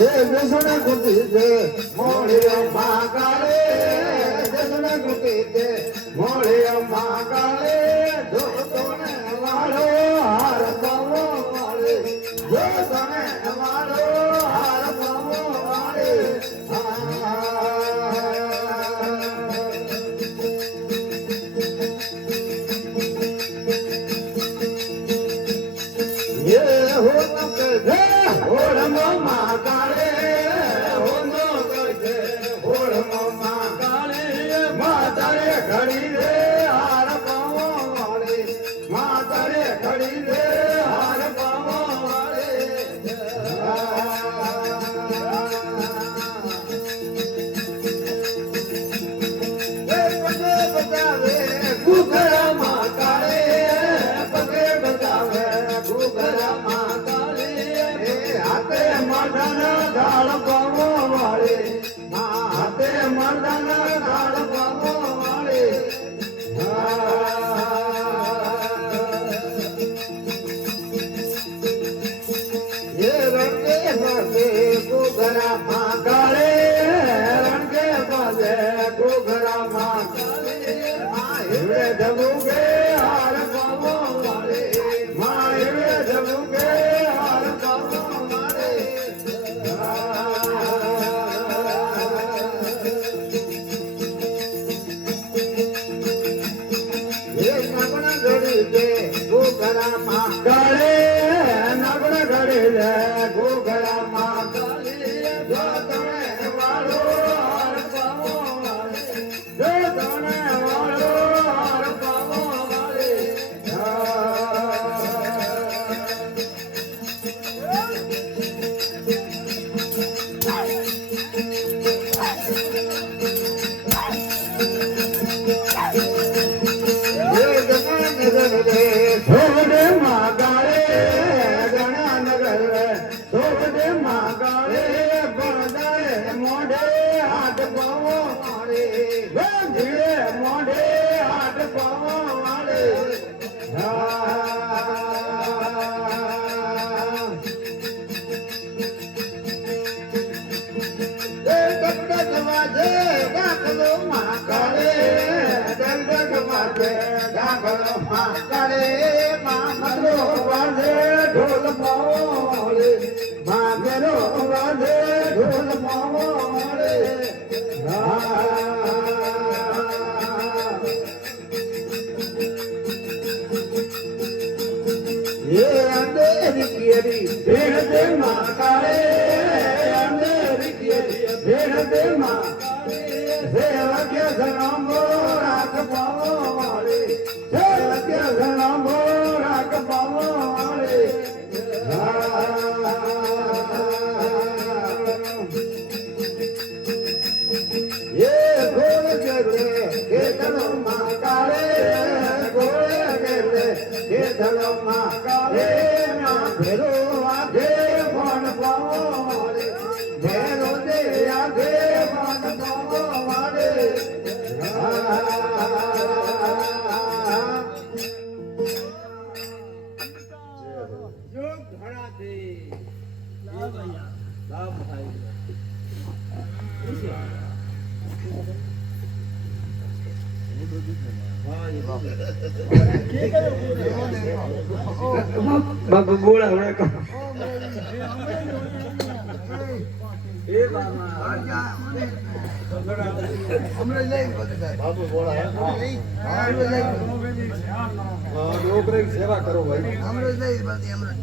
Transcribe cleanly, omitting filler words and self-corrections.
એ બેસણે કુતી છે મોળિયો મહાકાળે બેસણે કુતી છે મોળિયો મહાકાળે જો તને વાળો હાર પાવો વાળે જો તને વાળો હાર પાવો વાળે ये हो नके होड़मो महाकाले हो नो करके होड़मो महाकाले मातारे खड़ी रे हार पावो वाले मातारे खड़ी रे हार पावो वाले पगे बजावे कुकरा महाकाले पगे बजावे कुकरा महाकाले हाथे मर्दन ढाल पावो वाले हाथे मर्दन ढाल पावो वाले ये रंगे बसे कुकरा महाकाले रंगे बसे कुकरा महाकाले हिरे जबुगे हार पावो वाले हिरे जबुगे हार पावो वाले ये नगण घड़ी के कुकरा महाकाले नगण घड़ी ले कुकरा महाकाले जो तने वालो हार पावो वाले जो तने वालो हार पावो वाले थोड़े मागाले गणा नगर थोड़े मागाले बंदाए मोढ़े हाथ पावो वाले धीरे मोढ़े हाथ पावो वाले डगडग वाजे डाकलो महाकाले डगडग वाजे डाकलो महाकाले मामलो वाजे ढोल मोले मामलो वाजे ढोल मोले ये अंधेरी कियरी भेड़ दे महाकाले अंधेरी कियरी भेड़ दे महाकाले सेवक्य सनामो राख पावो वाले सेवक्य सनामो राख पावो वाले ये घोड़ चले के चलो महाकाले घोड़े चले के चलो महाकाले ना भेरो आगे मन पावो वाले भेरो दे आगे मन पावो वाले जो घड़ा दे लाभ भाई बाबू बोला हमने को ए बाबा हमरे ले बाबू बोला है हमरे ले डोकरे की सेवा करो भाई हमरे ले हमरे